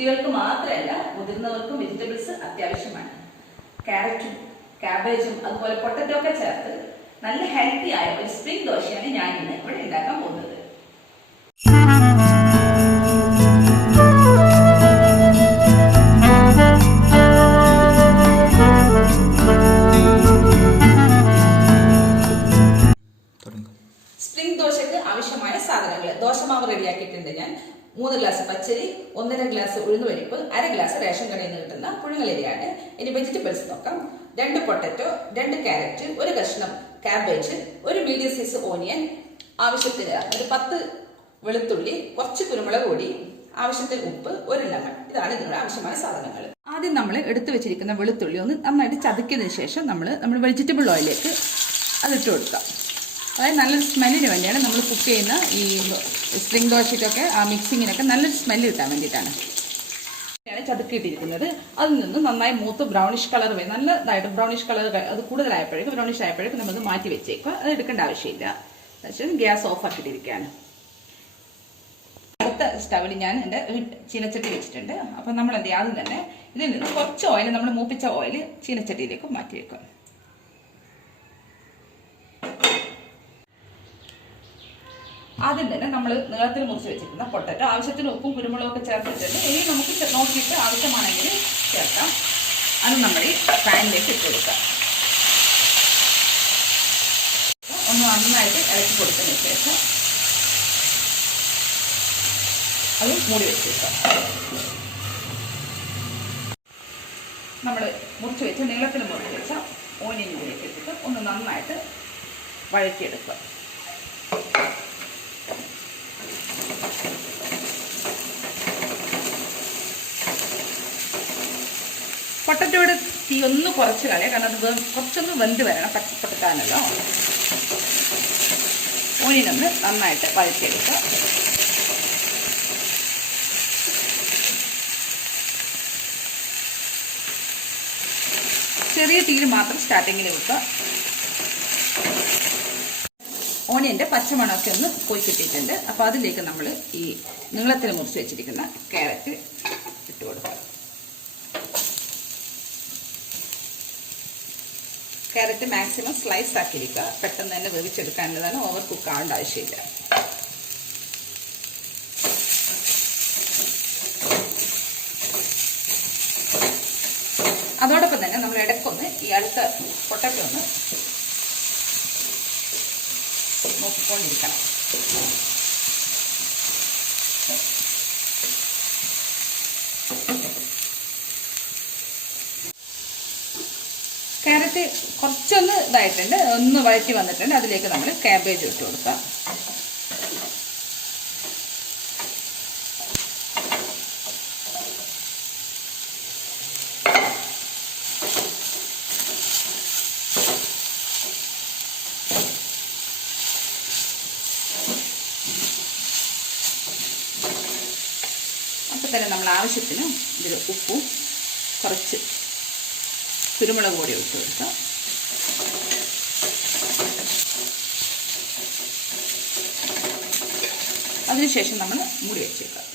കുട്ടികൾക്ക് മാത്രമല്ല മുതിർന്നവർക്കും വെജിറ്റബിൾസ് അത്യാവശ്യമാണ്. ക്യാരറ്റും കാബേജും അതുപോലെ പൊട്ടറ്റോ ഒക്കെ ചേർത്ത് നല്ല ഹെൽത്തി ആയ ഒരു സ്പ്രിംഗ് ദോശയാണ് ഞാൻ ഇന്ന് ഇവിടെ ഉണ്ടാക്കാൻ പോകുന്നത്. സ്പ്രിംഗ് ദോശക്ക് ആവശ്യമായ സാധനങ്ങൾ: ദോശമാവ് റെഡിയാക്കിയിട്ടുണ്ട് ഞാൻ. 3 ഗ്ലാസ് പച്ചരി, 1.5 ഗ്ലാസ് ഉഴുന്നുപരിപ്പ്, 1/2 ഗ്ലാസ് റേഷൻ കടയിൽ നിന്ന് കിട്ടുന്ന പുഴുങ്ങലരിയാണ്. ഇനി വെജിറ്റബിൾസ് നോക്കാം. 2 പൊട്ടറ്റോ, 2 ക്യാരറ്റ്, 1 കഷ്ണം കാബേജ്, 1 മീഡിയം സൈസ് ഓനിയൻ, ആവശ്യത്തിന് ഒരു 10 വെളുത്തുള്ളി, കുറച്ച് കുരുമുളക് പൊടി, ആവശ്യത്തിന് ഉപ്പ്, 1 ലെമൺ. ഇതാണ് ഇതിനുള്ള ആവശ്യമായ സാധനങ്ങൾ. ആദ്യം നമ്മൾ എടുത്തു വെച്ചിരിക്കുന്ന വെളുത്തുള്ളി ഒന്ന് നന്നായിട്ട് ചതക്കിയതിന് ശേഷം നമ്മൾ വെജിറ്റബിൾ ഓയിലേക്ക് അതിട്ട് കൊടുക്കാം. അതായത് നല്ലൊരു സ്മെല്ലിന് വേണ്ടിയാണ് നമ്മൾ കുക്ക് ചെയ്യുന്ന ഈ സ്പ്രിംഗ് ദോശയ്ക്കൊക്കെ ആ മിക്സിങ്ങിനൊക്കെ നല്ലൊരു സ്മെല്ല് കിട്ടാൻ വേണ്ടിയിട്ടാണ് ചതുക്കിയിട്ടിരിക്കുന്നത്. അതിൽ നിന്ന് നന്നായി മൂത്ത് ബ്രൗണിഷ് കളർ വരും. നല്ലതായിട്ട് ബ്രൗണിഷ് കളർ അത് കൂടുതലായപ്പോഴേക്കും ബ്രൗണിഷ് ആയപ്പോഴേക്കും നമ്മൾ മാറ്റി വെച്ചേക്കുക. അത് എടുക്കേണ്ട ആവശ്യമില്ല. പക്ഷേ ഗ്യാസ് ഓഫ് ആക്കിയിട്ടിരിക്കുകയാണ്. അടുത്ത സ്റ്റവിൽ ഞാൻ എൻ്റെ ചീനച്ചട്ടി വെച്ചിട്ടുണ്ട്. അപ്പം നമ്മൾ എന്ത് ചെയ്യാം, ആദ്യം തന്നെ ഇതിൽ നിന്ന് കുറച്ച് ഓയിൽ, നമ്മൾ മൂപ്പിച്ച ഓയിൽ ചീനച്ചട്ടിയിലേക്ക് മാറ്റി വെക്കാം. ആദ്യം തന്നെ നമ്മൾ നീളത്തിൽ മുറിച്ച് വെച്ചിരിക്കുന്ന പൊട്ടറ്റോ, ആവശ്യത്തിന് ഉപ്പും കുരുമുളകൊക്കെ ചേർത്തിട്ടുണ്ട്. ഇനി നമുക്ക് നോക്കിയിട്ട് ആവശ്യമാണെങ്കിൽ ചേർക്കാം. അത് നമ്മൾ ഈ പാനിലേക്ക് ഇട്ട് കൊടുക്കാം. ഒന്ന് നന്നായിട്ട് ഇളക്കി കൊടുത്തതിന് ശേഷം അത് മൂടി വെച്ചേക്കാം. നമ്മൾ മുറിച്ച് വെച്ച് നീളത്തിൽ മുറിച്ച് വെച്ച ഓനിയൻ കൂടിയൊക്കെ ഇട്ടിട്ട് ഒന്ന് നന്നായിട്ട് വഴറ്റിയെടുക്കുക. പൊട്ടറ്റോയുടെ തീ ഒന്ന് കുറച്ച് കളയാം, കാരണം അത് കുറച്ചൊന്ന് വെന്ത് വരണം, പച്ചപ്പൊട്ടാനല്ലോ. ഓനിയനൊന്ന് നന്നായിട്ട് വഴറ്റിയെടുക്കുക. ചെറിയ തീയിൽ മാത്രം സ്റ്റാർട്ടിങ്ങിൽ വെക്കുക. ഓനിയൻ്റെ പച്ചമണമൊക്കെ ഒന്ന് പോയി കിട്ടിയിട്ടുണ്ട്. അപ്പോൾ അതിലേക്ക് നമ്മൾ ഈ നീളത്തിൽ മുറിച്ച് വെച്ചിരിക്കുന്ന ക്യാരറ്റ് ഇട്ട് കൊടുക്കുക. ക്യാരറ്റ് മാക്സിമം സ്ലൈസ് ആക്കിയിരിക്കുക. പെട്ടെന്ന് തന്നെ വേവിച്ചെടുക്കാനുള്ളതാണ്. ഓവർ കുക്ക് ആവേണ്ട ആവശ്യമില്ല. അതോടൊപ്പം തന്നെ നമ്മൾ ഇടയ്ക്കൊന്ന് ഈ അടുത്ത പൊട്ടറ്റോ ഒന്ന് നോക്കിക്കൊണ്ടിരിക്കണം. ക്യാരറ്റ് കുറച്ചൊന്ന് ഇതായിട്ടുണ്ട്, ഒന്ന് വഴറ്റി വന്നിട്ടുണ്ട്. അതിലേക്ക് നമ്മൾ കാബേജ് ഇട്ട് കൊടുക്കാം. അപ്പോൾ തന്നെ നമ്മൾ ആവശ്യത്തിന് ഇതിൽ ഉപ്പും കുറച്ച് കുരുമുളക് പൊടി ഇട്ട് കൊടുക്കാം. അതിനുശേഷം നമ്മൾ മൂടി വെച്ചേക്കാം.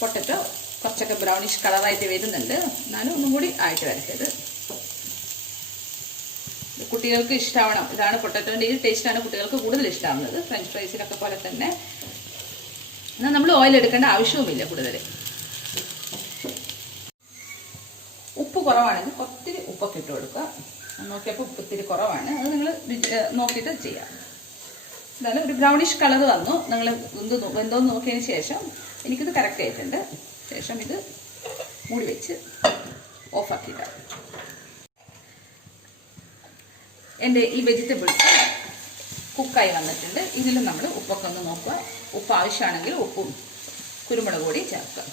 പൊട്ടറ്റോ കുറച്ചൊക്കെ ബ്രൗണിഷ് കളറായിട്ട് വരുന്നുണ്ട്, എന്നാലും ഒന്നും കൂടി ആയിട്ട് വരട്ടത്. കുട്ടികൾക്ക് ഇഷ്ടമാവണം. ഇതാണ് പൊട്ടറ്റോൻ്റെ ഈ ടേസ്റ്റാണ് കുട്ടികൾക്ക് കൂടുതൽ ഇഷ്ടമാവുന്നത്. ഫ്രഞ്ച് ഫ്രൈസിനൊക്കെ പോലെ തന്നെ. എന്നാൽ നമ്മൾ ഓയിൽ എടുക്കേണ്ട ആവശ്യവുമില്ല കൂടുതൽ. ഉപ്പ് കുറവാണെങ്കിൽ ഒത്തിരി ഉപ്പൊക്കെ ഇട്ട് കൊടുക്കുക. നോക്കിയപ്പോൾ ഉപ്പ് ഇത്തിരി കുറവാണ്, അത് നിങ്ങൾ നോക്കിയിട്ട് ചെയ്യാം. എന്തായാലും ഒരു ബ്രൗണിഷ് കളർ വന്നു. നിങ്ങൾ വെന്തോന്ന് നോക്കിയതിന് ശേഷം എനിക്കിത് കറക്റ്റ് ആയിട്ടുണ്ട്. ശേഷം ഇത് മൂടി വെച്ച് ഓഫാക്കിയിടാം. എൻ്റെ ഈ വെജിറ്റബിൾസ് കുക്കായി വന്നിട്ടുണ്ട്. ഇതിലും നമ്മൾ ഉപ്പൊക്കെ ഒന്ന് നോക്കുക. ഉപ്പ് ആവശ്യമാണെങ്കിൽ ഉപ്പും കുരുമുളക് പൊടി ചേർക്കുക.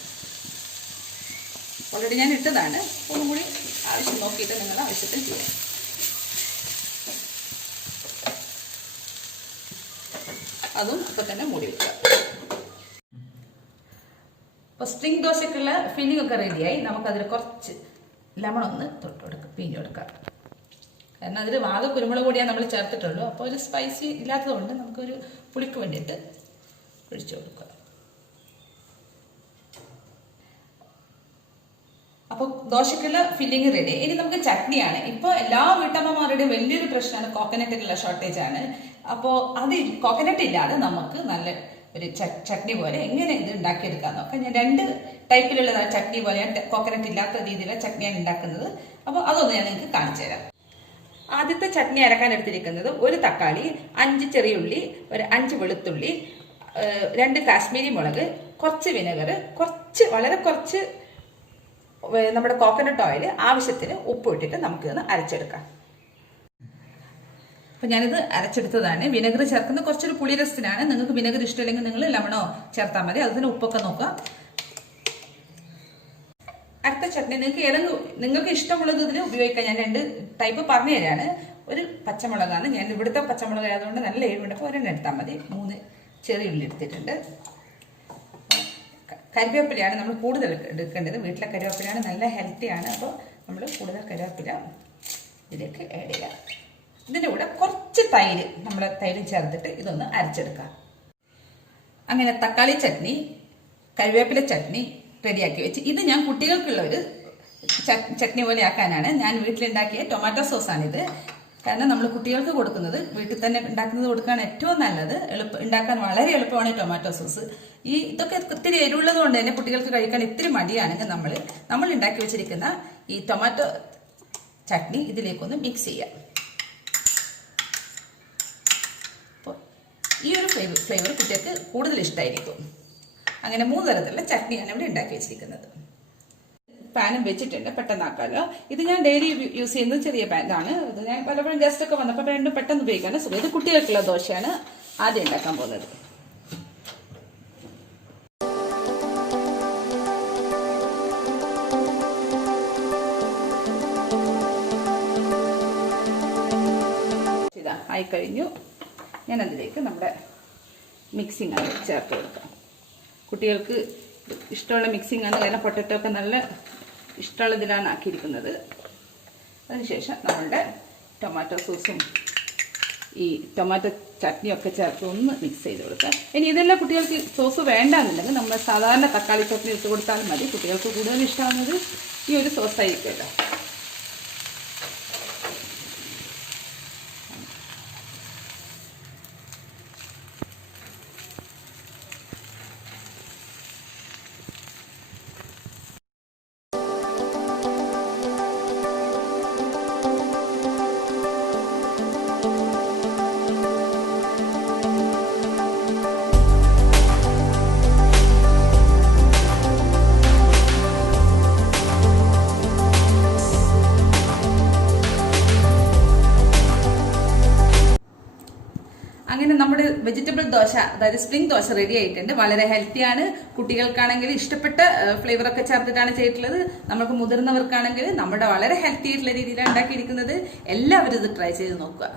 ഓൾറെഡി ഞാൻ ഇട്ടതാണ്. ഒന്നും കൂടി ആവശ്യം നോക്കിയിട്ട് നിങ്ങൾ ആവശ്യത്തിൽ ചെയ്യാം. അതും ഇപ്പം തന്നെ മൂടി വെക്കുക. അപ്പോൾ സ്പ്രിംഗ് ദോശക്കുള്ള ഫില്ലിംഗ് ഒക്കെ റെഡിയായി. നമുക്കതിൽ കുറച്ച് ലെമൺ ഒന്ന് തൊട്ട് കൊടുക്കുക, പിഴിഞ്ഞ് കൊടുക്കുക. കാരണം അതിൽ ആകെ കുരുമുളക് പൊടിയാണ് നമ്മൾ ചേർത്തിട്ടുള്ളൂ. അപ്പോൾ ഒരു സ്പൈസി ഇല്ലാത്തതുകൊണ്ട് നമുക്കൊരു പുളിക്ക് വേണ്ടിയിട്ട് ഒഴിച്ചു കൊടുക്കുക. അപ്പോൾ ദോശക്കുള്ള ഫില്ലിങ് റെഡി. ഇനി നമുക്ക് ചട്നിയാണ്. ഇപ്പോൾ എല്ലാ വീട്ടമ്മമാരുടെയും വലിയൊരു പ്രശ്നമാണ് കോക്കനട്ടിനുള്ള ഷോർട്ടേജ് ആണ്. അപ്പോൾ അത് കോക്കനട്ട് ഇല്ലാതെ നമുക്ക് നല്ല ഒരു ചട്നി പോലെ എങ്ങനെ ഇത് ഉണ്ടാക്കിയെടുക്കാൻ നോക്കാം. ഞാൻ 2 ടൈപ്പിലുള്ള ചട്നി പോലെയാണ്, കോക്കനട്ട് ഇല്ലാത്ത രീതിയിലുള്ള ചട്നിയാണ് ഉണ്ടാക്കുന്നത്. അപ്പോൾ അതൊന്ന് ഞാൻ നിങ്ങൾക്ക് കാണിച്ചു തരാം. ആദ്യത്തെ ചട്നി അരക്കാൻ എടുത്തിരിക്കുന്നത് 1 തക്കാളി, 5 ചെറിയ ഉള്ളി, ഒരു 5 വെളുത്തുള്ളി, 2 കാശ്മീരി മുളക്, കുറച്ച് വിനെഗർ, വളരെ കുറച്ച് നമ്മുടെ കോക്കനട്ട് ഓയിൽ, ആവശ്യത്തിന് ഉപ്പ് ഇട്ടിട്ട് നമുക്ക് ഇതൊന്ന് അരച്ചെടുക്കാം. അപ്പം ഞാനിത് അരച്ചെടുത്തതാണ്. വിനെഗർ ചേർക്കുന്നത് കുറച്ചൊരു പുളി രസത്തിനാണ്. നിങ്ങൾക്ക് വിനെഗർ ഇഷ്ടമില്ലെങ്കിൽ നിങ്ങൾ ലെമണോ ചേർത്താൽ മതി. അതിന് ഉപ്പൊക്കെ നോക്കുക. അടുത്ത ചട്നി നിങ്ങൾക്ക് ഇഷ്ടമുള്ളത് ഇതിൽ ഉപയോഗിക്കാം. ഞാൻ 2 ടൈപ്പ് പറഞ്ഞു തരാണ്. ഒരു പച്ചമുളകാണ്, ഞാൻ ഇവിടുത്തെ പച്ചമുളക് ആയതുകൊണ്ട് നല്ല എരിവുണ്ട്. അപ്പോൾ 1 എടുത്താൽ മതി. 3 ചെറിയ ഉള്ളി എടുത്തിട്ടുണ്ട്. കരിവേപ്പിലയാണ് നമ്മൾ കൂടുതൽ എടുക്കേണ്ടത്. വീട്ടിലെ കരിവേപ്പിലയാണ്, നല്ല ഹെൽത്തിയാണ്. അപ്പോൾ നമ്മൾ കൂടുതൽ കരിവേപ്പില ഇതിലേക്ക് ആഡ് ചെയ്യാം. ഇതിൻ്റെ കൂടെ കുറച്ച് തൈര്, നമ്മൾ തൈര് ചേർത്തിട്ട് ഇതൊന്ന് അരച്ചെടുക്കാം. അങ്ങനെ തക്കാളി ചട്നി, കരിവേപ്പില ചട്നി റെഡിയാക്കി വെച്ച്, ഇത് ഞാൻ കുട്ടികൾക്കുള്ള ഒരു ചട്നി പോലെ ആക്കാനാണ്. ഞാൻ വീട്ടിലുണ്ടാക്കിയ ടൊമാറ്റോ സോസാണിത്. കാരണം നമ്മൾ കുട്ടികൾക്ക് കൊടുക്കുന്നത് വീട്ടിൽ തന്നെ ഉണ്ടാക്കുന്നത് കൊടുക്കാൻ ഏറ്റവും നല്ലത്. ഉണ്ടാക്കാൻ വളരെ എളുപ്പമാണ് ടൊമാറ്റോ സോസ്. ഇതൊക്കെ ഇത്തിരി എരിവുള്ളത് കൊണ്ട് തന്നെ കുട്ടികൾക്ക് കഴിക്കാൻ ഇത്തിരി മടിയാണെങ്കിൽ നമ്മൾ ഉണ്ടാക്കി വെച്ചിരിക്കുന്ന ഈ ടൊമാറ്റോ ചട്നി ഇതിലേക്കൊന്ന് മിക്സ് ചെയ്യാം. അപ്പോൾ ഈ ഒരു ഫ്ലേവർ കുട്ടികൾക്ക് കൂടുതൽ ഇഷ്ടമായിരിക്കും. അങ്ങനെ 3 തരത്തിലുള്ള ചട്നിയാണ് ഇവിടെ ഉണ്ടാക്കി വെച്ചിരിക്കുന്നത്. പാനും വെച്ചിട്ടുണ്ട്, പെട്ടെന്നാക്കാലോ. ഇത് ഞാൻ ഡെയിലി യൂസ് ചെയ്യുന്ന ചെറിയ പാനാണ്. ഇത് ഞാൻ പലപ്പോഴും ഗസ്റ്റ് ഒക്കെ വന്നപ്പോൾ രണ്ടും പെട്ടെന്ന് ഉപയോഗിക്കാനും സുഖം. ഇത് കുട്ടികൾക്കുള്ള ദോശയാണ് ആദ്യം ഉണ്ടാക്കാൻ പോകുന്നത്. ഇതാ ആയിക്കഴിഞ്ഞു. ഞാൻ അതിലേക്ക് നമ്മുടെ മിക്സിംഗ് ആണ് ചേർത്ത് കൊടുക്കാം. കുട്ടികൾക്ക് ഇഷ്ടമുള്ള മിക്സിംഗ് ആണ്, കാരണം പൊട്ടറ്റോ ഒക്കെ നല്ല ഇഷ്ടമുള്ള ഇതിലാണ് ആക്കിയിരിക്കുന്നത്. അതിനുശേഷം നമ്മളുടെ ടൊമാറ്റോ സോസും ഈ ടൊമാറ്റോ ചട്നിയൊക്കെ ചേർത്ത് ഒന്ന് മിക്സ് ചെയ്ത് കൊടുക്കുക. ഇനി ഇതെല്ലാം കുട്ടികൾക്ക് സോസ് വേണ്ടാന്നുണ്ടെങ്കിൽ നമ്മൾ സാധാരണ തക്കാളി ചട്നി ഇട്ട് കൊടുത്താലും മതി. കുട്ടികൾക്ക് കൂടുതൽ ഇഷ്ടമാകുന്നത് ഈ ഒരു സോസ് ആയിരിക്കുമല്ലോ. അങ്ങനെ നമ്മുടെ വെജിറ്റബിൾ ദോശ, അതായത് സ്പ്രിംഗ് ദോശ റെഡി ആയിട്ടുണ്ട്. വളരെ ഹെൽത്തിയാണ്. കുട്ടികൾക്കാണെങ്കിൽ ഇഷ്ടപ്പെട്ട ഫ്ലേവർ ഒക്കെ ചേർത്തിട്ടാണ് ചെയ്തിട്ടുള്ളത്. നമുക്ക് മുതിർന്നവർക്കാണെങ്കിൽ നമ്മുടെ വളരെ ഹെൽത്തി ആയിട്ടുള്ള രീതിയിലാണ് ഉണ്ടാക്കിയിരിക്കുന്നത്. എല്ലാവരും ഇത് ട്രൈ ചെയ്ത് നോക്കുക.